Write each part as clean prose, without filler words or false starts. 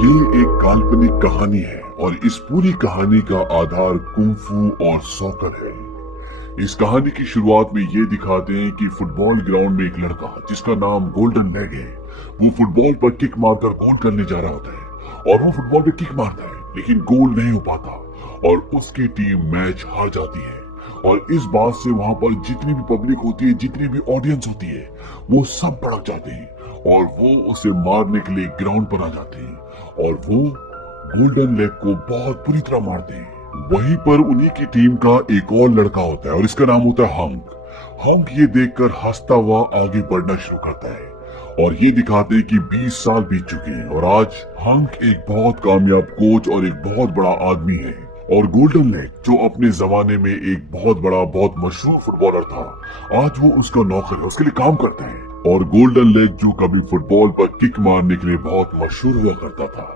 ये एक काल्पनिक कहानी है और इस पूरी कहानी का आधार कुंफू और सॉकर है। इस कहानी की शुरुआत में ये दिखाते हैं कि फुटबॉल ग्राउंड में एक लड़का जिसका नाम गोल्डन लेग है, वो फुटबॉल पर किक मारकर गोल करने जा रहा होता है और वो फुटबॉल पे किक मारता है लेकिन गोल नहीं हो पाता और उसकी टीम मैच हार जाती है। और इस बात से वहां पर जितनी भी पब्लिक होती है, जितनी भी ऑडियंस होती है, वो सब भड़क जाते हैं और वो उसे मारने के लिए ग्राउंड पर आ जाते हैं और वो गोल्डन लेग को बहुत बुरी तरह मारते हैं। वहीं पर उन्हीं की टीम का एक और लड़का होता है और इसका नाम होता है हंक। हंक ये देखकर हंसता हुआ आगे बढ़ना शुरू करता है और ये दिखाते हैं कि 20 साल बीत चुके हैं और आज हंक एक बहुत कामयाब कोच और एक बहुत बड़ा आदमी है। और गोल्डन लेग जो अपने जमाने में एक बहुत बड़ा, बहुत मशहूर फुटबॉलर था, आज वो उसका नौकर है, उसके लिए काम करता है। और गोल्डन लेग जो कभी फुटबॉल पर किक मारने के लिए बहुत मशहूर हुआ करता था,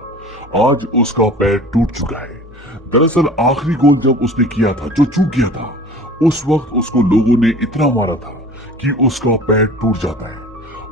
आज उसका पैर टूट चुका है। दरअसल आखिरी गोल जब उसने किया था, जो चूक गया था, उस वक्त उसको लोगों ने इतना मारा था कि उसका पैर टूट जाता है।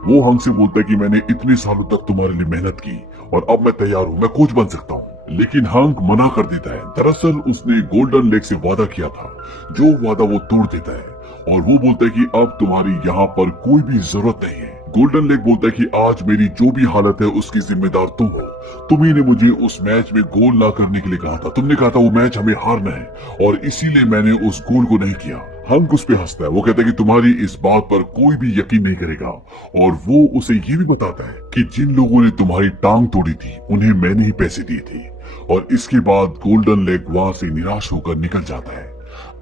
वो हमसे बोलता है कि मैंने इतने सालों तक तुम्हारे लिए मेहनत की और अब मैं तैयार हूँ, मैं कोच बन सकता हूँ। लेकिन हंक मना कर देता है। दरअसल उसने गोल्डन लेग से वादा किया था, जो वादा वो तोड़ देता है और वो बोलता है कि अब तुम्हारी यहाँ पर कोई भी जरूरत नहीं है। गोल्डन लेग बोलता है कि आज मेरी जो भी हालत है उसकी जिम्मेदार तुम हो। तुम्ही ने मुझे उस मैच में गोल ना करने के लिए कहा था, तुमने कहा था वो मैच हमें हारना है और इसीलिए मैंने उस गोल को नहीं किया। हंक उस पे हंसता है, वो कहता है कि तुम्हारी इस बात पर कोई भी यकीन नहीं करेगा और वो उसे ये भी बताता है कि जिन लोगों ने तुम्हारी टांग तोड़ी थी उन्हें मैंने ही पैसे दिए थे। और इसके बाद गोल्डन लेग वहां से निराश होकर निकल जाता है।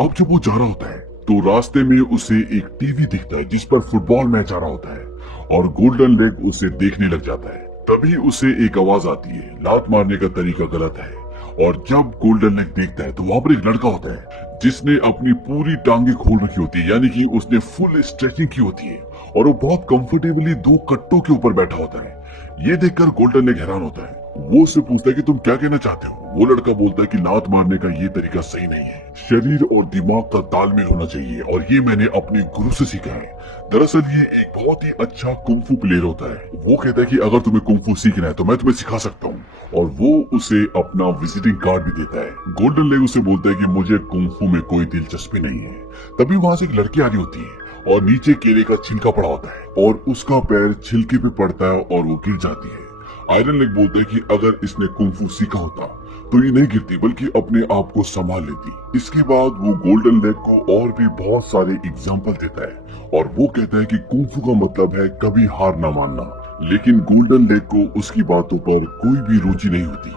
अब जब वो जा रहा होता है तो रास्ते में उसे एक टीवी दिखता है जिस पर फुटबॉल मैच आ रहा होता है और गोल्डन लेग उसे देखने लग जाता है। तभी उसे एक आवाज आती है, लात मारने का तरीका गलत है। और जब गोल्डन लेग देखता है तो वहां पर एक लड़का होता है जिसने अपनी पूरी टांगे खोल रखी होती है, यानी कि उसने फुल स्ट्रेचिंग की होती है और वो बहुत कंफर्टेबली 2 कट्टों के ऊपर बैठा होता है। ये देखकर गोल्डन लेग हैरान होता है। वो उससे पूछता है कि तुम क्या कहना चाहते हो। वो लड़का बोलता है कि लात मारने का ये तरीका सही नहीं है, शरीर और दिमाग का तालमेल होना चाहिए और ये मैंने अपने गुरु से सीखा है। दरअसल ये एक बहुत ही अच्छा कुंफू प्लेयर होता है। वो कहता है कि अगर तुम्हें कुंफू सीखना है तो मैं तुम्हें सिखा सकता हूँ और वो उसे अपना विजिटिंग कार्ड भी देता है। गोल्डन लेग उसे बोलता है कि मुझे कुंफू में कोई दिलचस्पी नहीं है। तभी वहां से एक लड़की आ रही होती है और नीचे केले का छिलका पड़ा होता है और उसका पैर छिलके पे पड़ता है और वो गिर जाती है। आयरन लेग बोलते हैं कि अगर इसने कुंफू सीखा होता तो ये नहीं गिरती बल्कि अपने आप को संभाल लेती। इसके बाद वो गोल्डन लेग को और भी बहुत सारे एग्जाम्पल देता है और वो कहता है कि कुंफू का मतलब है कभी हार ना मानना। लेकिन गोल्डन लेग को उसकी बातों पर कोई भी रुचि नहीं होती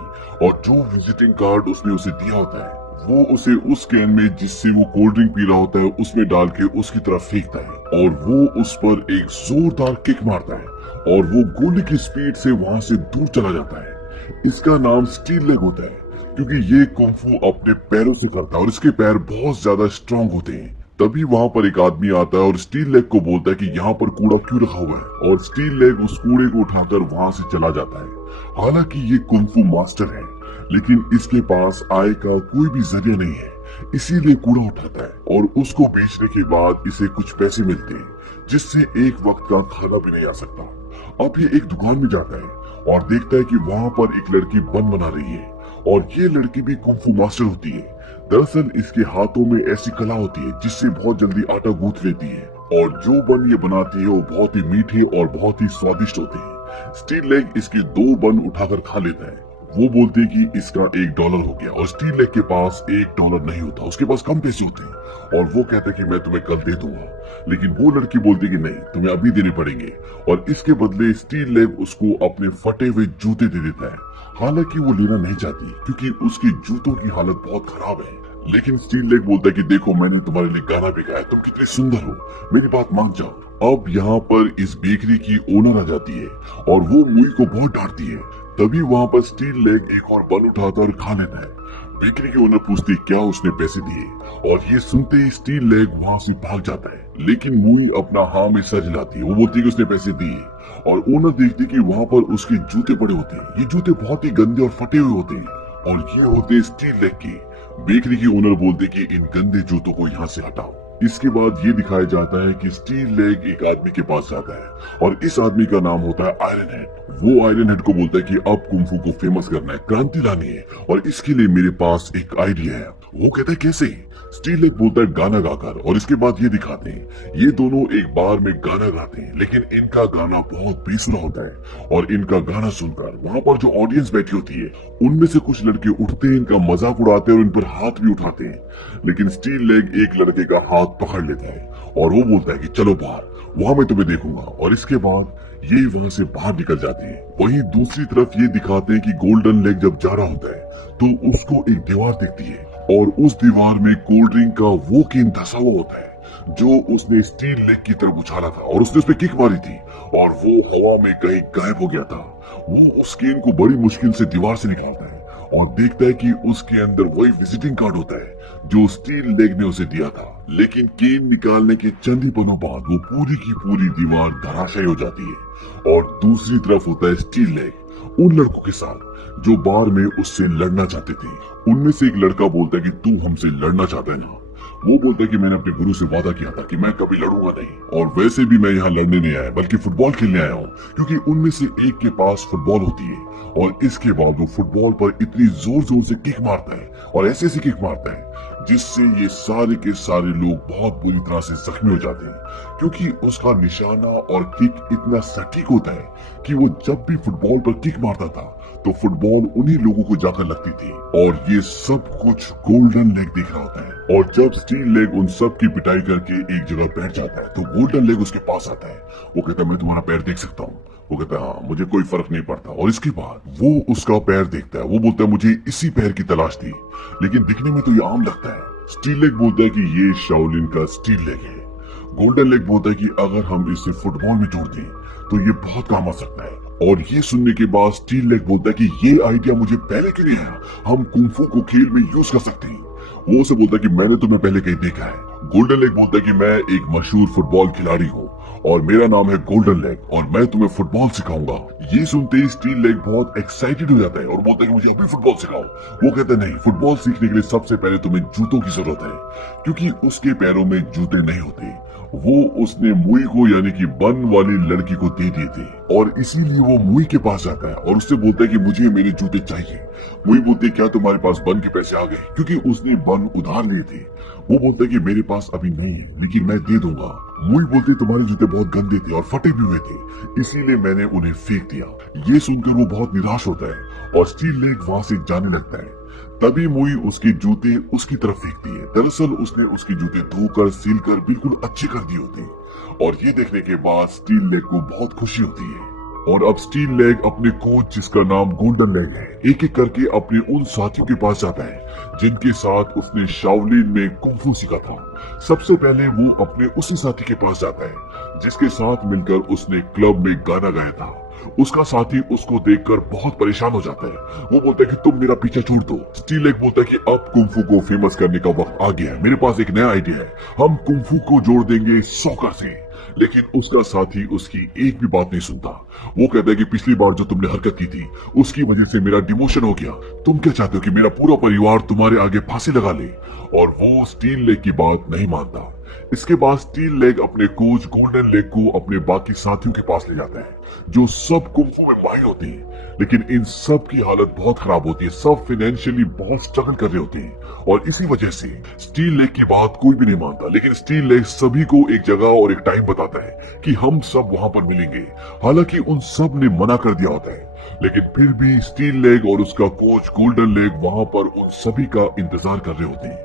और जो विजिटिंग कार्ड उसने उसे दिया होता है वो उसे उस कैन में जिससे वो कोल्ड ड्रिंक पी रहा होता है उसमें डाल के उसकी तरफ फेंकता है और वो उस पर एक जोरदार किक मारता है और वो गोली की स्पीड से वहां से दूर चला जाता है। इसका नाम स्टील लेग होता है क्योंकि ये कुंफू अपने पैरों से करता है और इसके पैर बहुत ज्यादा स्ट्रांग होते हैं। तभी वहां पर एक आदमी आता है और स्टील लेग को बोलता है कि यहाँ पर कूड़ा क्यों रखा हुआ है और स्टील लेग उस कूड़े को उठाकर वहां से चला जाता है। हालांकि ये कुंफू मास्टर है लेकिन इसके पास आय का कोई भी जरिया नहीं है, इसीलिए कूड़ा उठाता है और उसको बेचने के बाद इसे कुछ पैसे मिलते हैं जिससे एक वक्त का खाना भी नहीं आ सकता। अब ये एक दुकान में जाता है और देखता है कि वहां पर एक लड़की बन बना रही है और ये लड़की भी कुंफू मास्टर होती है। दरअसल इसके हाथों में ऐसी कला होती है जिससे बहुत जल्दी आटा गूंथ लेती है और जो बन ये बनाती है वो बहुत ही मीठे और बहुत ही स्वादिष्ट होते हैं। स्टील लेग इसके 2 बन उठाकर खा लेता है। वो बोलती है कि इसका $1 हो गया और स्टील लेग के पास $1 नहीं होता, उसके पास कम पैसे होते हैं और वो कहता है कि मैं तुम्हें कल दे दूंगा। लेकिन वो लड़की बोलती है कि नहीं, तुम्हें अभी देने पड़ेंगे और इसके बदले स्टील लेग उसको अपने फटे हुए जूते दे देता है। हालांकि वो लेना नहीं चाहती क्योंकि उसके जूतों की हालत बहुत खराब है। लेकिन स्टील लेग बोलता है कि देखो मैंने तुम्हारे लिए गाना भी गाया, तुम कितने सुंदर हो, मेरी बात मान जाओ। अब यहाँ पर इस बेकरी की ओनर आ जाती है और वो मील को बहुत डांटती है। तभी वहाँ पर स्टील लेग एक और बन उठाता और खा लेता है। बेकरी की ओनर पूछती क्या उसने पैसे दिए और ये सुनते ही स्टील लेग वहाँ से भाग जाता है। लेकिन मुई अपना हाँ में सर हिलाती है, वो बोलती है कि उसने पैसे दिए और ओनर देखती कि वहाँ पर उसके जूते पड़े होते हैं। ये जूते बहुत ही गंदे और फटे हुए होते हैं और ये होते स्टील लेग के। बेकरी की ओनर बोलते कि इन गंदे जूतों को यहाँ से हटाओ। इसके बाद ये दिखाया जाता है कि स्टील लेग एक आदमी के पास जाता है और इस आदमी का नाम होता है आयरन हेड। वो आयरन हेड को बोलता है कि अब कुंफू को फेमस करना है, क्रांति लानी है और इसके लिए मेरे पास एक आइडिया है। वो कहता है कैसे? स्टील लेग बोलता है गाना गाकर। और इसके बाद ये दिखाते हैं ये दोनों एक बार में गाना गाते हैं, लेकिन इनका गाना बहुत बेसुरा होता है और इनका गाना सुनकर वहां पर जो ऑडियंस बैठी होती है उनमें से कुछ लड़के उठते हैं, इनका मजाक उड़ाते हैं और इन पर हाथ भी उठाते हैं। लेकिन स्टील लेग एक लड़के का हाथ पकड़ लेता है और वो बोलता है कि चलो बाहर, वहां मैं तुम्हें देखूंगा। और इसके बाद ये वहां से बाहर निकल जाते हैं। वहीं दूसरी तरफ ये दिखाते हैं कि गोल्डन लेग जब जा रहा होता है तो उसको एक दीवार दिखती है और उस दीवार में कोल्ड ड्रिंक का वो केन धसा हुआ होता है जो उसने स्टील लेग की तरफ उछाला था और उसने उस पर किक मारी थी और वो हवा में कहीं गायब हो गया था। वो उस केन को बड़ी मुश्किल से दीवार से निकालता है और देखता है कि उसके अंदर वही विजिटिंग कार्ड होता है जो स्टील लेग ने उसे दिया था। लेकिन केन निकालने के चंद ही पलों बाद वो पूरी की पूरी दीवार धराशायी हो जाती है और दूसरी तरफ होता है स्टील लेग उन लड़कों के साथ जो बार में उससे लड़ना चाहते थे। उनमें से एक लड़का बोलता है कि तू हमसे लड़ना चाहता है ना? वो बोलता है कि मैंने अपने गुरु से वादा किया था कि मैं कभी लड़ूंगा नहीं और वैसे भी मैं यहाँ लड़ने नहीं आया बल्कि फुटबॉल खेलने आया हूँ, क्योंकि उनमें से एक के पास फुटबॉल होती है और इसके बाद वो फुटबॉल पर इतनी जोर जोर से किक मारता है और ऐसे ऐसे किक मारता है जिससे ये सारे के सारे लोग बहुत बुरी तरह से जख्मी हो जाते हैं, क्योंकि उसका निशाना और किक इतना सटीक होता है कि वो जब भी फुटबॉल पर किक मारता था तो फुटबॉल उन्हीं लोगों को जाकर लगती थी। और ये सब कुछ गोल्डन लेग देख रहा होता है और जब स्टील लेग उन सब की पिटाई करके एक जगह बैठ जाता है तो गोल्डन लेग उसके पास आता है। वो कहता है मैं तुम्हारा पैर देख सकता हूँ? वो कहता है हाँ, मुझे कोई फर्क नहीं पड़ता। और इसके बाद वो उसका पैर देखता है। वो बोलता है मुझे इसी पैर की तलाश थी, लेकिन दिखने में तो ये आम लगता है। स्टील लेग बोलता है कि ये शाओलिन का स्टील लेग है। गोल्डन लेग बोलता है कि अगर हम इसे फुटबॉल में जोड़ दें तो ये बहुत काम आ सकता है। और ये सुनने के बाद स्टील लेग बोलता है कि ये आइडिया मुझे पहले क्यों नहीं आया, हम कुंफू को खेल में यूज कर सकते हैं। वो उसे बोलता है कि मैंने तुम्हें पहले कहीं देखा है। गोल्डन लेग बोलता है कि मैं एक मशहूर फुटबॉल खिलाड़ी हूँ और मेरा नाम है गोल्डन लेग और मैं तुम्हें फुटबॉल सिखाऊंगा। ये सुनते ही स्टील लेग बहुत एक्साइटेड हो जाता है और बोलता है कि मुझे अभी फुटबॉल सिखाओ। वो कहता है नहीं, फुटबॉल सीखने के लिए सबसे पहले तुम्हें जूतों की जरूरत है, क्योंकि उसके पैरों में जूते नहीं होते। वो उसने मुई को यानी कि बन वाली लड़की को दे दिए थे और इसीलिए वो मुई के पास जाता है और उससे बोलता है कि मुझे मेरे जूते चाहिए। मुई बोलती है क्या तुम्हारे पास बन के पैसे आ गए, क्योंकि उसने बन उधार लिए थे। वो बोलता है कि मेरे पास अभी नहीं है लेकिन मैं दे दूंगा। मुई बोलती तुम्हारे जूते बहुत गंदे थे और फटे भी हुए थे, इसीलिए मैंने उन्हें फेंक दिया। ये सुनकर वो बहुत निराश होता है और स्टील लेग वहां से जाने लगता है। तभी मुई उसके जूते उसकी तरफ फेंकती है। दरअसल उसने उसके जूते धोकर सील कर बिल्कुल अच्छे कर दिए होते और ये देखने के बाद स्टील लेग को बहुत खुशी होती है। और अब स्टील लेग अपने कोच जिसका नाम गोल्डन लेग है एक एक करके अपने उन साथियों के पास जाता है जिनके साथ उसने शाओलिन में कुंफू सीखा था। सबसे पहले वो अपने उसी साथी के पास जाता है जिसके साथ मिलकर उसने क्लब में गाना गाया था। उसका साथी उसको देखकर बहुत परेशान हो जाता है। वो बोलता है कि तुम मेरा पीछा छोड़ दो। स्टील लेग बोलता है कि अब कुंफू को फेमस करने का वक्त आ गया है, मेरे पास एक नया आइडिया है, हम कुंफू को जोड़ देंगे सॉकर से। लेकिन उसका साथी उसकी एक भी बात नहीं सुनता। वो कहता है कि पिछली बार जो तुमने हरकत की थी उसकी वजह से मेरा डिमोशन हो गया, तुम क्या चाहते हो कि मेरा पूरा परिवार तुम्हारे आगे फांसी लगा ले? और वो स्टील लेग की बात नहीं मानता। इसके बाद स्टील लेग अपने कोच गोल्डन लेग को अपने बाकी साथियों के पास ले जाता है जो सब कुंफू में माहिर होते हैं, लेकिन इन सब की हालत बहुत खराब होती है। सब फाइनेंशियली बहुत स्ट्रगल कर रहे होते हैं और इसी वजह से स्टील लेग की बात कोई भी नहीं मानता। लेकिन स्टील लेग सभी को एक जगह और एक टाइम बताता है कि हम सब वहां पर मिलेंगे। हालांकि उन सब ने मना कर दिया होता है, लेकिन फिर भी स्टील लेग और उसका कोच गोल्डन लेग वहां पर उन सभी का इंतजार कर रहे होते हैं।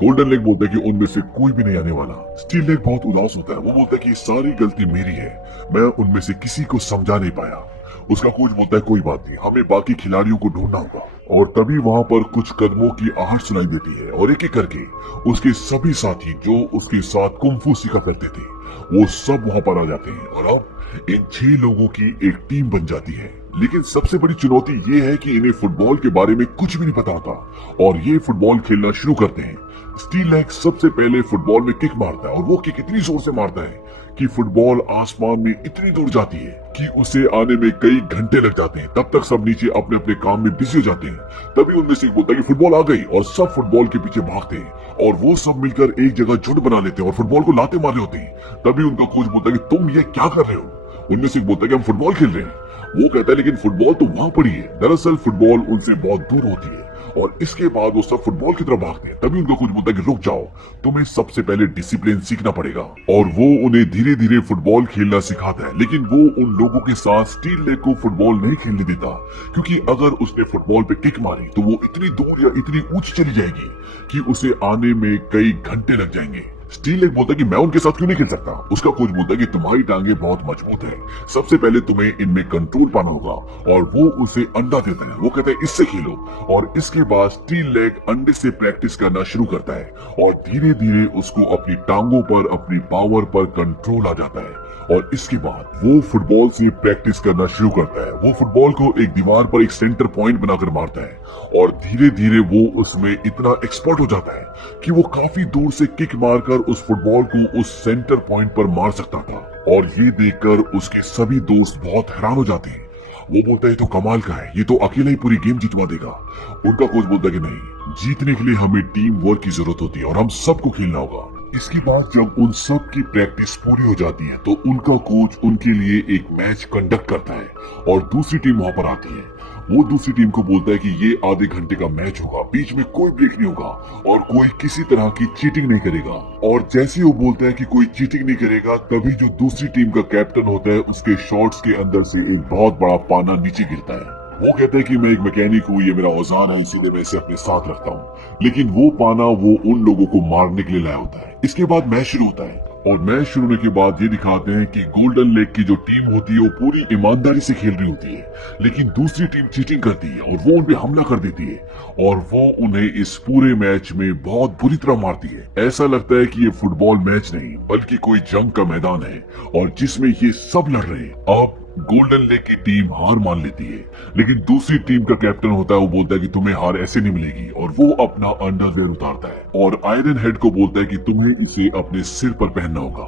गोल्डन लेग बोलता है कि उनमें से कोई भी नहीं आने वाला। स्टील लेग बहुत उदास होता है। वो बोलता है कि सारी गलती मेरी है, मैं उनमें से किसी को समझा नहीं पाया। उसका कोच बोलता है कोई बात नहीं, हमें बाकी खिलाड़ियों को ढूंढना होगा। और तभी वहां पर कुछ कदमों की आहट सुनाई देती है और एक एक करके उसके सभी साथी जो उसके साथ कुंफू सीखा करते थे वो सब वहां पर आ जाते हैं और अब इन 6 लोगों की एक टीम बन जाती है। लेकिन सबसे बड़ी चुनौती ये है कि इन्हें फुटबॉल के बारे में कुछ भी नहीं पता होता और ये फुटबॉल खेलना शुरू करते हैं। स्टील लेग सबसे पहले फुटबॉल में किक मारता है और वो किक इतनी जोर से मारता है कि फुटबॉल आसमान में इतनी दूर जाती है कि उसे आने में कई घंटे लग जाते हैं। तब तक सब नीचे अपने अपने काम में बिजी हो जाते हैं। तभी उनमें से एक बोलता है कि फुटबॉल आ गई, और सब फुटबॉल के पीछे भागते हैं और वो सब मिलकर एक जगह झुंड बना लेते हैं और फुटबॉल को लाते मार रहे होते हैं। तभी उनका कोच बोलता है कि तुम ये क्या कर रहे हो। उनमें से एक बोलता है कि हम फुटबॉल खेल रहे हैं। वो कहता है लेकिन फुटबॉल तो वहां पड़ी है। दरअसल फुटबॉल उनसे बहुत दूर होती है और इसके बाद वो सब फुटबॉल की तरफ भागते हैं। तभी उनका कोच बोलता है कि रुक जाओ, तुम्हें सबसे पहले डिसिप्लिन सीखना पड़ेगा। और वो उन्हें धीरे धीरे फुटबॉल खेलना सिखाता है। लेकिन वो उन लोगों के साथ स्टील लेग को फुटबॉल नहीं खेलने देता, क्योंकि अगर उसने फुटबॉल पे किक मारी तो वो इतनी दूर या इतनी ऊंची चली जाएगी कि उसे आने में कई घंटे लग जाएंगे। स्टील लेग बोलता है कि मैं उनके साथ क्यों नहीं खेल सकता। उसका कोच बोलता है कि तुम्हारी टांगे बहुत मजबूत है, सबसे पहले तुम्हें इनमें कंट्रोल पाना होगा। और वो उसे अंडा देता है। वो कहता है इससे खेलो। और इसके बाद स्टील लेग अंडे से प्रैक्टिस करना शुरू करता है और धीरे धीरे उसको अपनी टांगों पर, अपनी पावर पर कंट्रोल आ जाता है। और इसके बाद वो फुटबॉल से प्रैक्टिस करना शुरू करता है। वो फुटबॉल को एक दीवार पर एक सेंटर पॉइंट बनाकर मारता है और धीरे धीरे वो उसमें इतना एक्सपर्ट हो जाता है कि वो काफी दूर से किक मारकर उस फुटबॉल को उस सेंटर पॉइंट पर मार सकता था। और ये देखकर उसके सभी दोस्त बहुत हैरान हो जाते हैं। वो बोलता है तो कमाल का है, ये तो अकेला ही पूरी गेम जितवा देगा। उनका कोच बोलता है कि नहीं, जीतने के लिए हमें टीम वर्क की जरूरत होती है और हम सबको खेलना होगा। इसके बाद जब उन सब की प्रैक्टिस पूरी हो जाती है तो उनका कोच उनके लिए एक मैच कंडक्ट करता है और दूसरी टीम वहां पर आती है। वो दूसरी टीम को बोलता है कि ये आधे घंटे का मैच होगा, बीच में कोई ब्रेक नहीं होगा और कोई किसी तरह की चीटिंग नहीं करेगा। और जैसे वो बोलता है कि कोई चीटिंग नहीं करेगा, तभी जो दूसरी टीम का कैप्टन होता है उसके शॉर्ट्स के अंदर से एक बहुत बड़ा पाना नीचे गिरता है। वो कहता है कि मैं एक मैकेनिक हूँ, ये मेरा औजार है, इसीलिए मैं इसे अपने साथ रखता हूँ। लेकिन वो पाना वो उन लोगों को मारने के लिए लाया होता है। इसके बाद मैच शुरू होता है और मैच शुरू होने के बाद ये दिखाते हैं कि गोल्डन लेग की जो टीम होती है वो पूरी ईमानदारी से खेल रही होती है, लेकिन दूसरी टीम चीटिंग करती है और वो उन पे हमला कर देती है और वो उन्हें इस पूरे मैच में बहुत बुरी तरह मारती है। ऐसा लगता है कि ये फुटबॉल मैच नहीं बल्कि कोई जंग का मैदान है और जिसमें ये सब लड़ रहे हैं। अब गोल्डन लेग की टीम हार मान लेती है, लेकिन दूसरी टीम का कैप्टन होता है, वो बोलता है कि तुम्हें हार ऐसे नहीं मिलेगी और वो अपना अंडरवेयर उतारता है और आयरन हेड को बोलता है कि तुम्हें इसे अपने सिर पर पहनना होगा।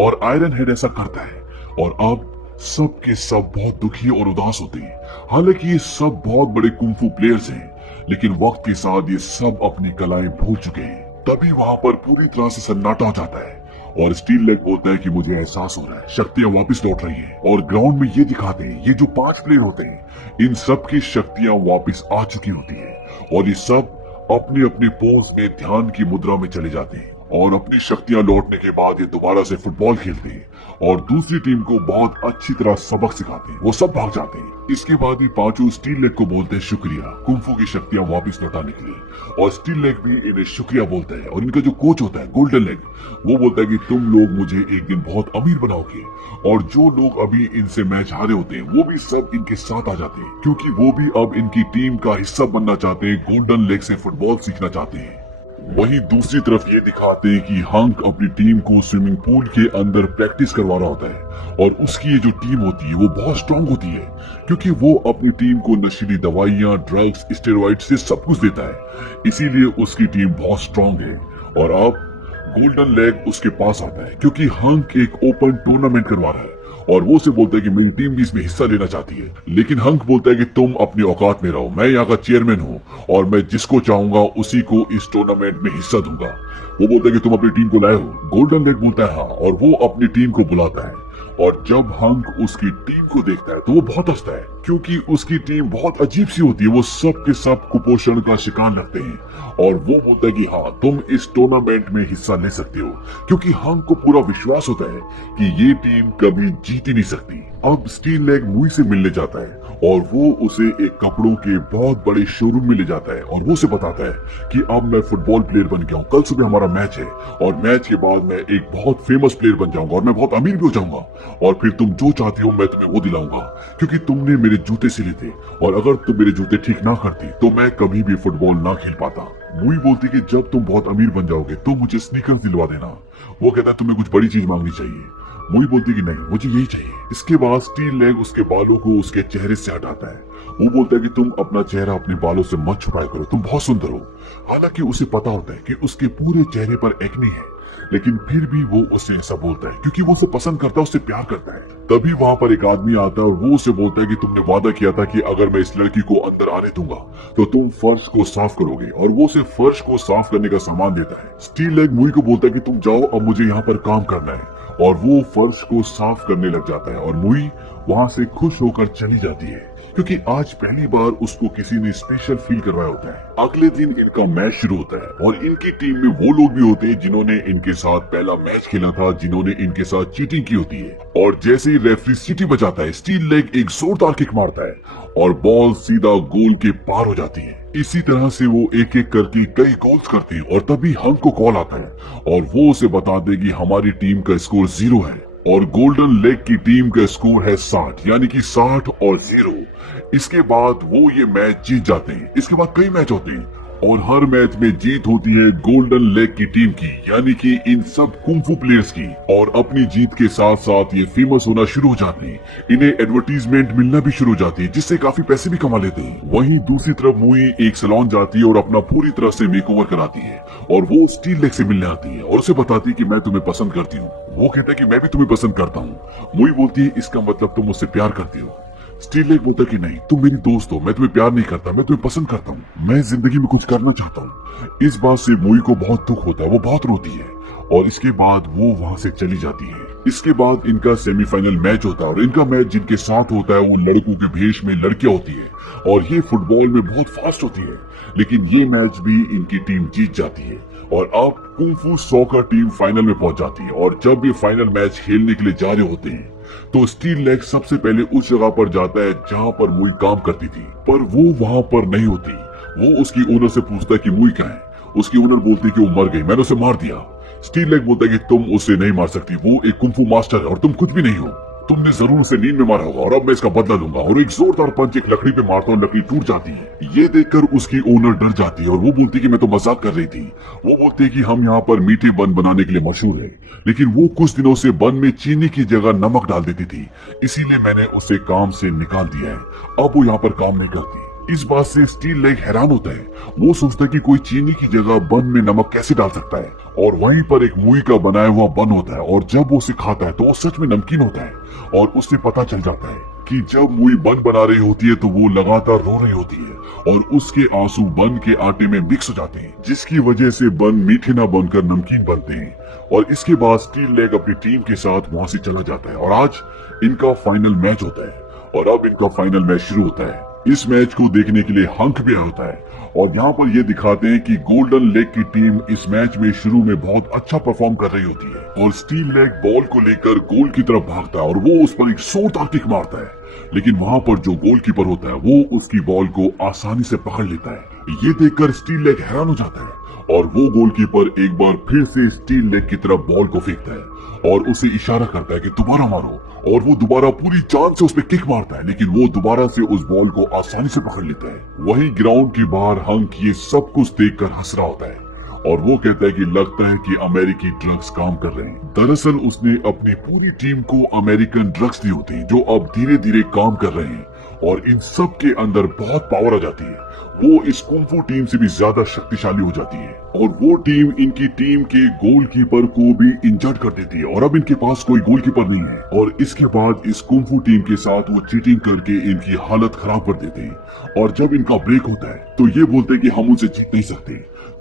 और आयरन हेड ऐसा करता है और अब सब के सब बहुत दुखी और उदास होते हैं। हालांकि ये सब बहुत बड़े कुंफू प्लेयर्स हैं, लेकिन वक्त के साथ ये सब अपनी कलाएं भूल चुके हैं। तभी वहां पर पूरी तरह से सन्नाटा हो जाता है और स्टील लेग बोलता है कि मुझे एहसास हो रहा है, शक्तियां वापस लौट रही हैं। और ग्राउंड में ये दिखाते हैं, ये जो 5 प्लेयर होते हैं इन सब की शक्तियां वापस आ चुकी होती है और ये सब अपने अपने पोज में ध्यान की मुद्रा में चले जाते हैं और अपनी शक्तियां लौटने के बाद ये दोबारा से फुटबॉल खेलते हैं और दूसरी टीम को बहुत अच्छी तरह सबक सिखाते हैं। वो सब भाग जाते हैं। इसके बाद ये पांचों स्टील लेग को बोलते हैं शुक्रिया, कुंफू की शक्तियां वापस लौटाने के लिए। और स्टील लेग भी इन्हें शुक्रिया बोलता है और इनका जो कोच होता है गोल्डन लेग, वो बोलता है कि तुम लोग मुझे एक दिन बहुत अमीर बनाओगे। और जो लोग अभी इनसे मैच हारे होते हैं वो भी सब इनके साथ आ जाते हैं, क्योंकि वो भी अब इनकी टीम का हिस्सा बनना चाहते हैं, गोल्डन लेग से फुटबॉल सीखना चाहते हैं। वहीं दूसरी तरफ ये दिखाते हैं कि हंक अपनी टीम को स्विमिंग पूल के अंदर प्रैक्टिस करवा रहा होता है और उसकी ये जो टीम होती है वो बहुत स्ट्रांग होती है, क्योंकि वो अपनी टीम को नशीली दवाइयां, ड्रग्स, स्टेरॉइड से सब कुछ देता है, इसीलिए उसकी टीम बहुत स्ट्रांग है। और अब गोल्डन लेग उसके पास आता है क्योंकि हंक एक ओपन टूर्नामेंट करवा रहा है और वो उसे बोलता है कि मेरी टीम भी इसमें हिस्सा लेना चाहती है। लेकिन हंक बोलता है कि तुम अपनी औकात में रहो, मैं यहाँ का चेयरमैन हूँ और मैं जिसको चाहूंगा उसी को इस टूर्नामेंट में हिस्सा दूंगा। वो बोलता है कि तुम अपनी टीम को लाए हो। गोल्डन लेग बोलता है हाँ, और वो अपनी टीम को बुलाता है। और जब हंक उसकी टीम को देखता है तो वो बहुत हंसता है, क्योंकि उसकी टीम बहुत अजीब सी होती है। वो सब के सब कुपोषण का शिकार लगते हैं और वो बोलता है कि हाँ, तुम इस टूर्नामेंट में हिस्सा ले सकते हो, क्योंकि हंक को पूरा विश्वास होता है कि ये टीम कभी जीत ही नहीं सकती। अब स्टील लेग मुई से मिलने जाता है और वो उसे एक कपड़ों के बहुत बड़े शोरूम में ले जाता है और वो उसे बताता है कि अब मैं फुटबॉल प्लेयर बन गया हूँ, कल सुबह हमारा मैच है और मैच के बाद मैं एक बहुत फेमस प्लेयर बन जाऊंगा और मैं बहुत अमीर भी हो जाऊंगा और फिर तुम जो चाहती हो मैं तुम्हें वो दिलाऊंगा, क्योंकि तुमने मेरे जूते सिले थे और अगर तुम मेरे जूते ठीक ना करती तो मैं कभी भी फुटबॉल ना खेल पाता। मुई बोलती कि जब तुम बहुत अमीर बन जाओगे तो मुझे स्नीकर्स दिलवा देना। वो कहता है तुम्हें कुछ बड़ी चीज मांगनी चाहिए। मुई बोलती कि नहीं, मुझे यही चाहिए। इसके बाद स्टील लेग उसके बालों को उसके चेहरे से हटाता है। वो बोलता है कि तुम अपना चेहरा अपने बालों से मत छुपाया करो, तुम बहुत सुंदर हो। हालांकि उसे पता होता है कि उसके पूरे चेहरे पर एक्ने है, लेकिन फिर भी वो उससे ऐसा बोलता है क्योंकि वो उसे पसंद करता है, उससे प्यार करता है। तभी वहाँ पर एक आदमी आता है और वो उसे बोलता है कि तुमने वादा किया था कि अगर मैं इस लड़की को अंदर आने दूंगा तो तुम फर्श को साफ करोगे, और वो उसे फर्श को साफ करने का सामान देता है। स्टील लेग मुई को बोलता है कि तुम जाओ, अब मुझे यहाँ पर काम करना है, और वो फर्श को साफ करने लग जाता है और मुई वहाँ से खुश होकर चली जाती है क्योंकि आज पहली बार उसको किसी ने स्पेशल फील करवाया होता है। अगले दिन इनका मैच शुरू होता है और इनकी टीम में वो लोग भी होते हैं जिन्होंने इनके साथ पहला मैच खेला था, जिन्होंने इनके साथ चीटिंग की होती है। और जैसे ही रेफरी सीटी बजाता है, स्टील लेग एक जोरदार किक मारता है और बॉल सीधा गोल के पार हो जाती है। इसी तरह से वो एक एक करके कई गोल्स करते हैं और तभी हंक को कॉल आता है और वो उसे बताते हैं कि हमारी टीम का स्कोर 0 है और गोल्डन लेग की टीम का स्कोर है 60, यानी कि 60 और 0। इसके बाद वो ये मैच जीत जाते हैं। इसके बाद कई मैच होते हैं और हर मैच में जीत होती है गोल्डन लेग की टीम की, यानी कि इन सब कुंफू प्लेयर्स की। और अपनी जीत के साथ साथ ये फेमस होना शुरू हो जाते हैं, इन्हें एडवर्टीजमेंट मिलना भी शुरू हो जाती है, जिससे काफी पैसे भी कमा लेते हैं। वहीं दूसरी तरफ मुई एक सैलून जाती है और अपना पूरी तरह से मेकओवर कराती है और वो स्टील लेग से मिलने आती है और उसे बताती है कि मैं तुम्हें पसंद करती हूँ। वो कहता है कि मैं भी तुम्हें पसंद करता हूँ। मुई बोलती है इसका मतलब तुम मुझसे प्यार करती हो। स्टील लेग बोलता कि नहीं, तुम मेरी दोस्त हो, मैं तुम्हें प्यार नहीं करता, मैं तुम्हें पसंद करता हूँ, मैं जिंदगी में कुछ करना चाहता हूँ। इस बात से मुई को बहुत दुख होता है, वो बहुत रोती है और इसके बाद वो वहाँ से चली जाती है। इसके बाद इनका सेमीफाइनल मैच होता है और इनका मैच जिनके साथ होता है वो लड़कों के भेष में लड़कियां होती है और ये फुटबॉल में बहुत फास्ट होती है, लेकिन ये मैच भी इनकी टीम जीत जाती है और अब कुंफू सॉकर टीम फाइनल में पहुंच जाती है। और जब ये फाइनल मैच खेलने के लिए जा रहे होते हैं तो स्टील लेग सबसे पहले उस जगह पर जाता है जहां पर मुई काम करती थी, पर वो वहां पर नहीं होती। वो उसकी ओनर से पूछता है कि मुई कहाँ है। उसकी ओनर बोलती है कि वो मर गई, मैंने उसे मार दिया। स्टील लेग बोलता है कि तुम उसे नहीं मार सकती, वो एक कुंफू मास्टर है और तुम कुछ भी नहीं हो, तुमने जरूर उसे नींद में मारा होगा और अब मैं इसका बदला लूंगा। और एक जोरदार पंच एक लकड़ी पे मारता और लकड़ी टूट जाती है। ये देखकर उसकी ओनर डर जाती है और वो बोलती है कि मैं तो मजाक कर रही थी। वो बोलती है कि हम यहाँ पर मीठे बन बनाने के लिए मशहूर है, लेकिन वो कुछ दिनों से बन में चीनी की जगह नमक डाल देती थी, इसीलिए मैंने उसे काम से निकाल दिया है। अब वो यहाँ पर काम नहीं करती। इस बात से स्टील लेग हैरान होता है। वो सोचता है कि कोई चीनी की जगह बन में नमक कैसे डाल सकता है, और वहीं पर एक मुई का बनाया हुआ बन होता है और जब वो उसे खाता है तो वो सच में नमकीन होता है। और उसे पता चल जाता है कि जब मुई बन बना रही होती है तो वो लगातार रो रही होती है और उसके आंसू बन के आटे में मिक्स हो जाते हैं, जिसकी वजह से बन मीठे न बनकर नमकीन बनते हैं। और इसके बाद स्टील लेग अपनी टीम के साथ वहां से चला जाता है और आज इनका फाइनल मैच होता है और अब इनका फाइनल मैच शुरू होता है। इस मैच को देखने के लिए हंक भी आया होता है और यहाँ पर ये दिखाते हैं कि गोल्डन लेग की टीम इस मैच में शुरू में बहुत अच्छा परफॉर्म कर रही होती है और स्टील लेग बॉल को लेकर गोल की तरफ भागता है और वो उस पर एक जोरदार किक मारता है, लेकिन वहाँ पर जो गोलकीपर होता है वो उसकी बॉल को आसानी से पकड़ लेता है। ये देखकर स्टील लेग हैरान हो जाता है और वो गोलकीपर एक बार फिर से स्टील लेग की तरफ बॉल को फेंकता है और उसे इशारा करता है कि दोबारा मारो, और वो दोबारा पूरी जान से उस पर किक मारता है, लेकिन वो दोबारा से उस बॉल को आसानी से पकड़ लेता है। वहीं ग्राउंड के बाहर हंक ये सब कुछ देखकर हंस रहा होता है और वो कहता है कि लगता है कि अमेरिकी ड्रग्स काम कर रहे हैं। दरअसल उसने अपनी पूरी टीम को अमेरिकन ड्रग्स दी होती है जो अब धीरे धीरे काम कर रहे हैं और इन सब के अंदर बहुत पावर आ जाती है। वो इस कुंफू टीम से भी ज्यादा शक्तिशाली हो जाती है और वो टीम इनकी टीम के गोलकीपर को भी इंजर्ड कर देती है और अब इनके पास कोई गोलकीपर नहीं है। और इसके बाद इस कुंफू टीम के साथ वो चीटिंग करके इनकी हालत खराब कर देते हैं और जब इनका ब्रेक होता है तो ये बोलते हैं कि हम उनसे जीत नहीं सकते।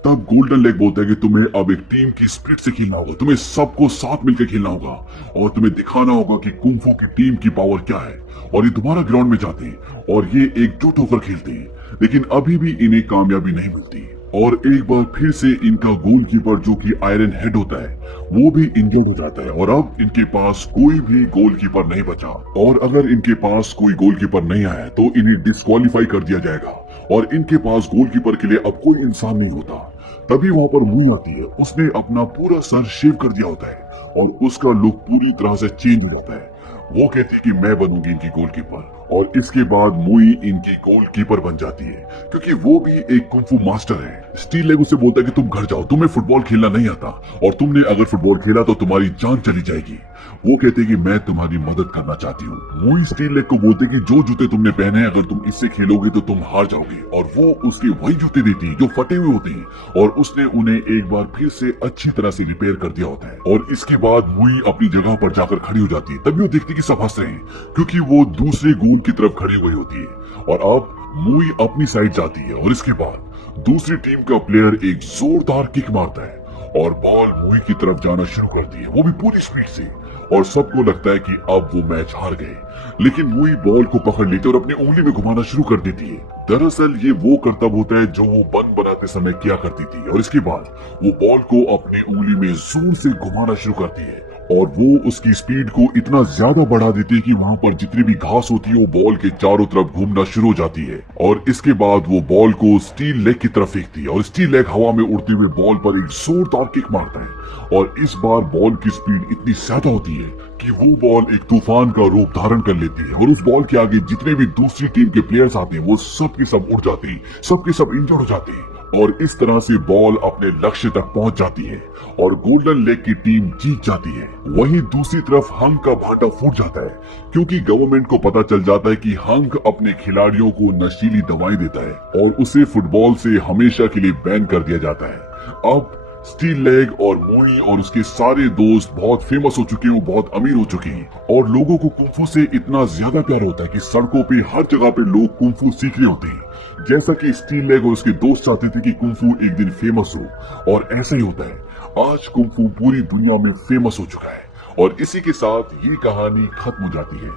तब गोल्डन लेग बोलता है कि तुम्हें अब एक टीम की स्पिरिट से खेलना होगा, तुम्हें सबको साथ मिलकर खेलना होगा और तुम्हें दिखाना होगा कि कुंफू की टीम की पावर क्या है। और ये दोबारा ग्राउंड में जाते हैं और ये एकजुट होकर खेलते हैं, लेकिन अभी भी इन्हें कामयाबी नहीं मिलती और एक बार फिर से इनका गोलकीपर जो कि आयरन हेड होता है वो भी इंजर्ड हो जाता है और अब इनके पास कोई भी गोलकीपर नहीं बचा और अगर इनके पास कोई गोलकीपर नहीं आया तो इन्हें डिस्क्वालीफाई कर दिया जाएगा और इनके पास गोलकीपर के लिए अब कोई इंसान नहीं होता। तभी वहां पर मुई आती है, उसने अपना पूरा सर शेव कर दिया होता है और उसका लुक पूरी तरह से चेंज हो जाता है। वो कहती है कि मैं बनूंगी इनकी गोलकीपर और इसके बाद मुई इनकी गोलकीपर बन जाती है क्योंकि वो भी एक कुंफू मास्टर है। स्टील लेग उसे बोलता है कि तुम घर जाओ, तुम्हें फुटबॉल खेलना नहीं आता और तुमने अगर फुटबॉल खेला तो तुम्हारी जान चली जाएगी। वो कहते कि मैं तुम्हारी मदद करना चाहती हूँ। मुई स्टील लेग को बोलते कि जो जूते तुमने पहने हैं अगर तुम इससे खेलोगे तो तुम हार जाओगे, और वो उसके वही जूते देती है जो फटे हुए होते हैं और उसने उन्हें एक बार फिर से अच्छी तरह से रिपेयर कर दिया होता है। और इसके बाद मुई अपनी जगह पर जाकर खड़ी हो जाती है। तभी वो देखती कि सब हंस रहे हैं क्योंकि वो दूसरे गोल की तरफ खड़ी हुई होती है। और अब मुई अपनी साइड जाती है और इसके बाद दूसरी टीम का प्लेयर एक जोरदार किक मारता है और बॉल मुई की तरफ जाना शुरू करती है, वो भी पूरी स्पीड से। और सबको लगता है कि अब वो मैच हार गए, लेकिन मुई बॉल को पकड़ लेती है और अपनी उंगली में घुमाना शुरू कर देती है। दरअसल ये वो करतब होता है जो वो बन बनाते समय किया करती थी। और इसके बाद वो बॉल को अपनी उंगली में जोर से घुमाना शुरू करती है और वो उसकी स्पीड को इतना ज्यादा बढ़ा देती है कि वहां पर जितनी भी घास होती है वो बॉल के चारों तरफ घूमना शुरू हो जाती है। और इसके बाद वो बॉल को स्टील लेग की तरफ फेंकती है और स्टील लेग हवा में उड़ते हुए बॉल पर एक जोरदार किक मारता है। और इस बार बॉल की स्पीड इतनी ज्यादा होती है कि वो बॉल एक तूफान का रूप धारण कर लेती है और उस बॉल के आगे जितने भी दूसरी टीम के प्लेयर्स आते हैं वो सब के सब उड़ जाते हैं, सबके सब इंजर्ड हो जाते हैं। और इस तरह से बॉल अपने लक्ष्य तक पहुंच जाती है और गोल्डन लेग की टीम जीत जाती है। वहीं दूसरी तरफ हंग का भाटा फूट जाता है क्योंकि गवर्नमेंट को पता चल जाता है कि हंग अपने खिलाड़ियों को नशीली दवाएं देता है और उसे फुटबॉल से हमेशा के लिए बैन कर दिया जाता है। अब स्टील लेग और मुई और उसके सारे दोस्त बहुत फेमस हो चुके हैं, वो बहुत अमीर हो चुके हैं और लोगों को कुंफू से इतना ज्यादा प्यार होता है कि सड़कों पे हर जगह पे लोग कुंफू सीख रहे होते हैं। जैसा कि स्टील लेग और उसके दोस्त चाहते थे कि कुंफू एक दिन फेमस हो, और ऐसा ही होता है। आज कुंफू पूरी दुनिया में फेमस हो चुका है और इसी के साथ ये कहानी खत्म हो जाती है।